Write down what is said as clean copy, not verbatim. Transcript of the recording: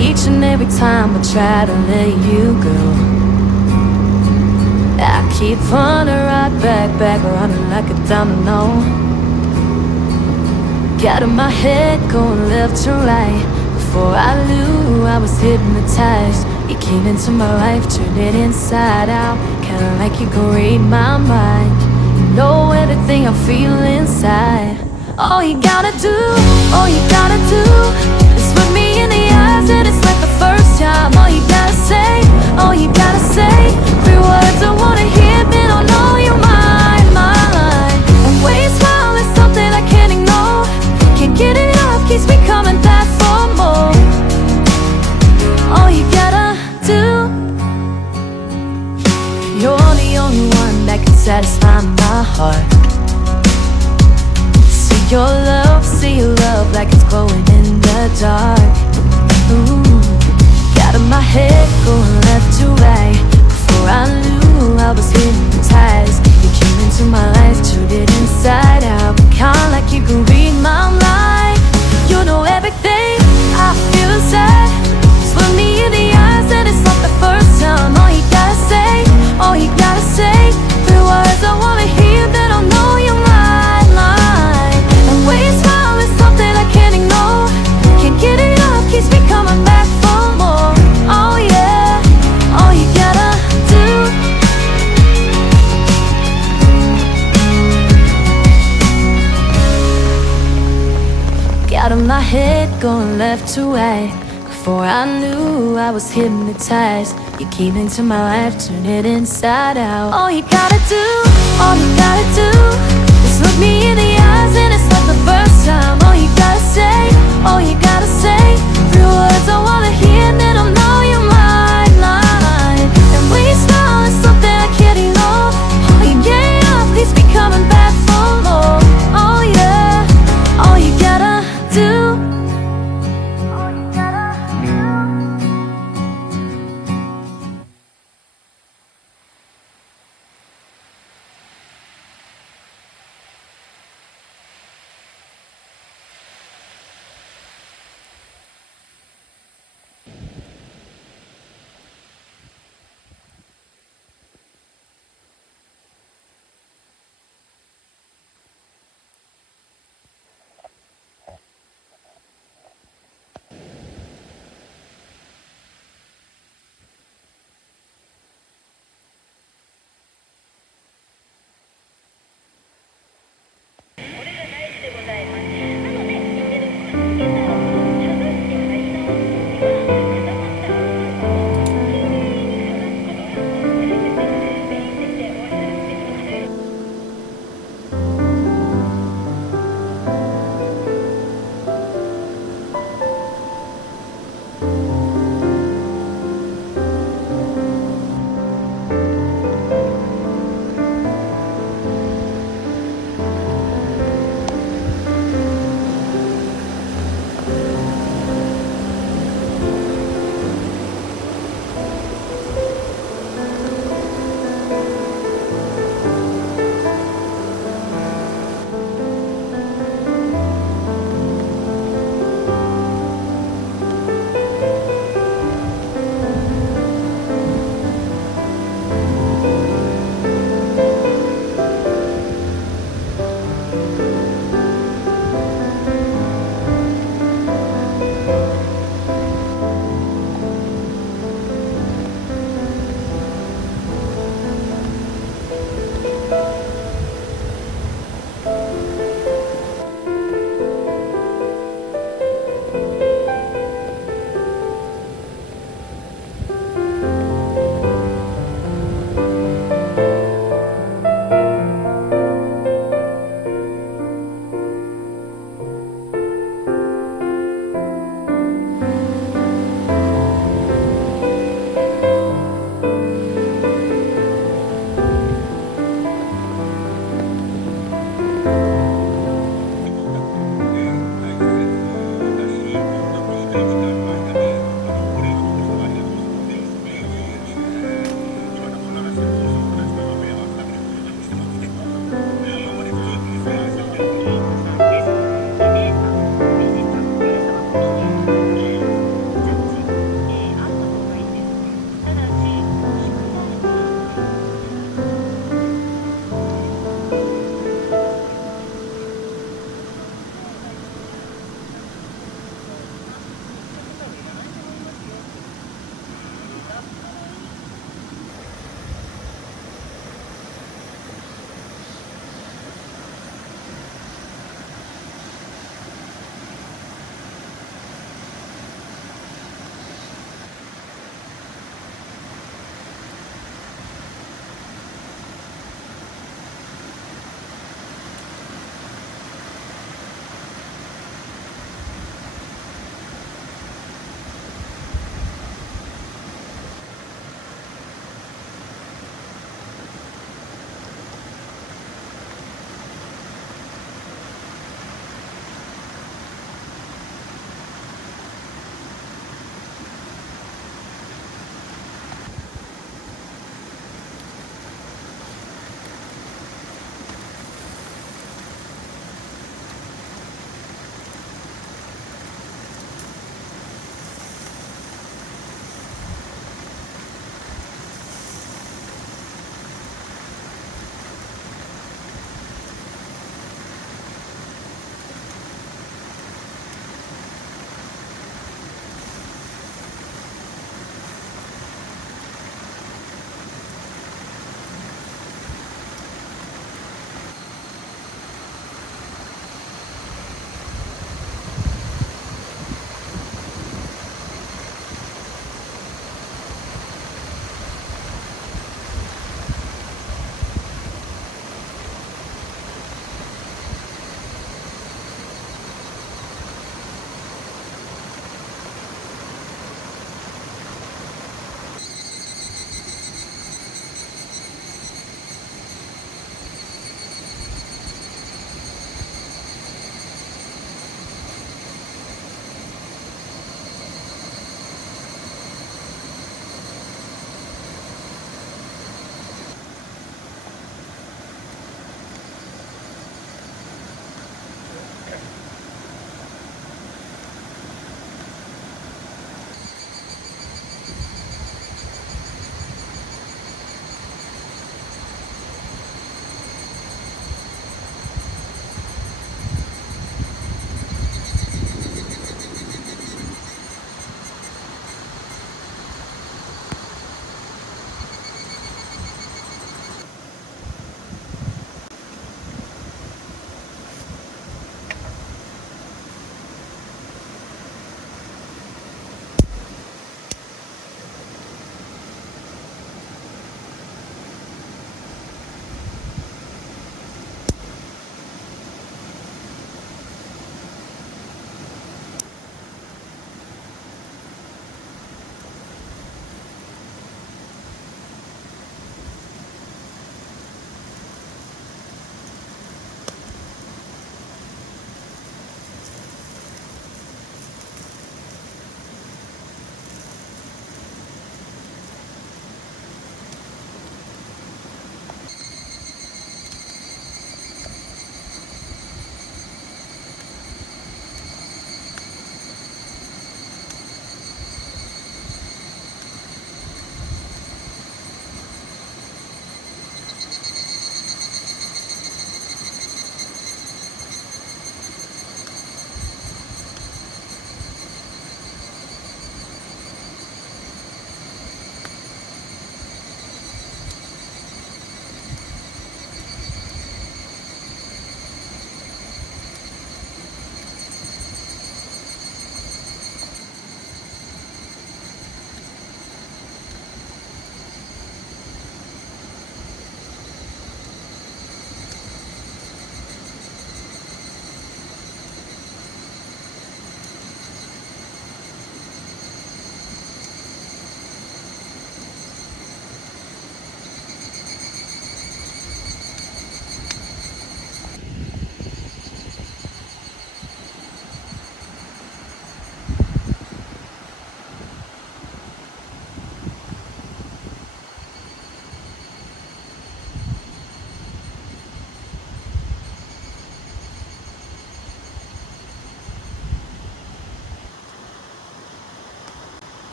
Each and every time I try to let you go, I keep running right back, running like a domino. Got in my head going left to right. Before I knew, I was hypnotized. You came into my life, turned it inside out. Kinda like you can read my mind. You know everything I feel inside. All you gotta do, all you gotta do is look me in the eyes, and it's like the first time. All you gotta say, all you gotta say, three words I wanna hear, then I'll know you're mine, mine. And when you smile, it's something I can't ignore. Can't get enough, keeps me coming back for more. All you gotta do, you're the only one that can satisfy my heart. See your love like it's glowing in the dark. Ooh, got in my head going left to right. Before I knew, I was hypnotized. You came into my life, turned it inside out. Kinda like you can read my mind. You know everything I feel inside. Just look me in the eyes, and it's not the first time. All you gotta say, all you gotta say, three words I wanna hear, then I'll know you're mine, mine. And when you smile, it's something I can't ignore. Can't get enough, keeps me coming back for more. Oh yeah, all you gotta do. Got in my head going left to right. Before I knew, I was hypnotized. You came into my life, turned it inside out. All you gotta do, all you gotta do is look me in the eyes, and it's not the first time. All